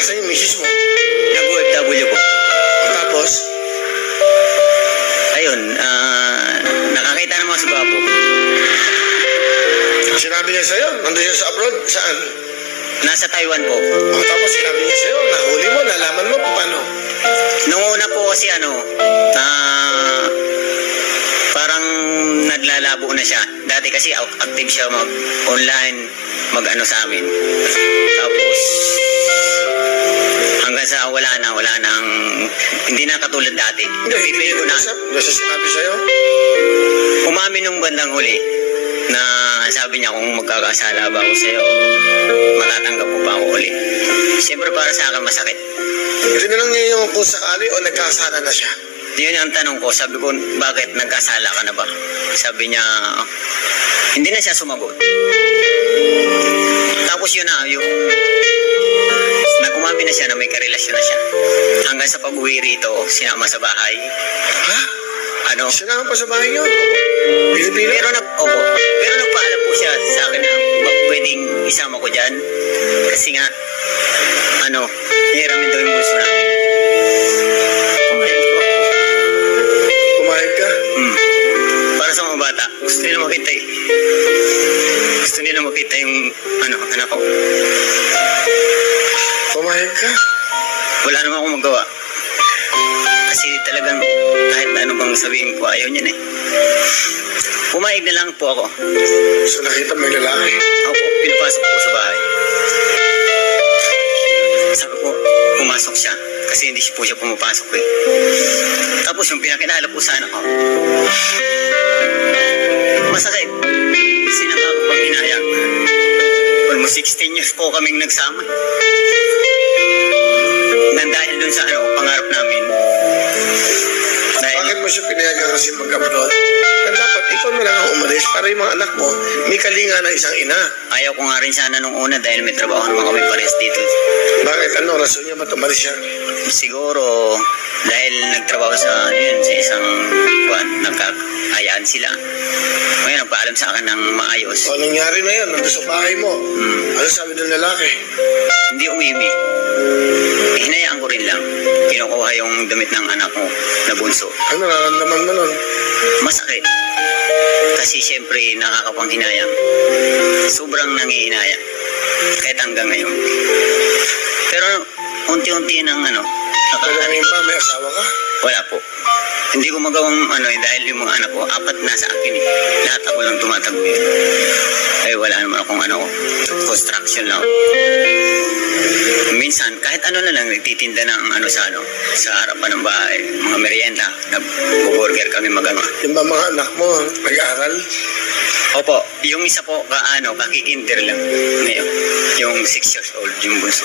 Asa yung misis mo? Nag-OFW po. Tapos? Ayun, nakakita ng mga subapo. Sinabi niya sa'yo, nandun siya sa abroad, saan? Nasa Taiwan po. Tapos sinabi niya sa'yo, nahuli mo, nalaman mo, paano? Nung una po kasi parang naglalabo na siya. Dati kasi active siya mag-online, mag-ano sa amin. Tapos, hanggang sa wala nang, hindi na katulad dati. Hindi ko na. Nasa sinabi sa'yo? Umamin nung bandang huli na sabi niya kung magkakasala ba ako sa'yo, matatanggap ko ba ako uli. Siyempre para sa akin masakit. Tinanong niya yung kung sakali o nagkasala na siya? Yun ang tanong ko. Sabi ko, bakit nagkasala ka na ba? Sabi niya, hindi na siya sumagot. Tapos yun na, yung nag-umamin na siya na may karelasyon na siya. Hanggang sa pag-uwi rito, sinama sa bahay. Ha? Ano? Sinama pa sa bahay niyo? Pilipino? Pero nagpaalam po siya sa akin na pwedeng isama ko dyan. Kasi nga, hiramin daw yung gusto namin. Pumayag ka? Para sa mga bata, gusto nila makita eh. Gusto nila makita yung anak ko. Pumayag ka? Wala naman akong magawa. Kasi talagang kahit ano bang sabihin ko, ayaw niya na eh. Pumayag na lang po ako. So nakita may lalaki? Ako, pinapasok po sa bahay. Sabi ko, pumasok siya. Kasi hindi po siya pumapasok eh. Tapos yung pinakilala po sa anak ko, masakit. Kasi nakakapag hinayang. Almost 16 years po kaming nagsama. Nang dahil dun sa pangarap namin. Bakit mo siya pinayagan kasi mag-abroad? Dapat ikaw na lang ang umalis para yung mga anak mo may kalinga ng isang ina. Ayaw ko nga rin sana nung una dahil may trabaho naman kami parehas dito. Bakit? Ano rason niya ba't umalis siya? Siguro dahil nagtrabaho sa isang nagkakayaan sila. Ngayon nagpaalam sa akin ng maayos. O nangyari na yan, nandun sa bahay mo. Ano sabi ng lalaki? Hindi umimi. Hinayaan ko rin lang. Kinukuha yung damit ng anak ko na bunso. Ano nararamdaman mo nun? Masakit. Kasi siyempre nakakapanghinayang. Sobrang nangihinayang. Kahit hanggang ngayon. Pero unti-unti nang Pero ngayon ba, may asawa ka? wala po. Hindi ko magawang dahil yung mga anak ko, 4 nasa akin eh. Lahat ako lang tumatagbi. Eh wala naman akong construction lang. Minsan, kahit na lang, nagtitinda ng sa harapan ng bahay. Mga merienda, nag-burger kami Yung ba mga anak mo, nag-aaral? Opo, yung isa po, kakikinder lang. Ngayon, yung 6 years old, yung bunso.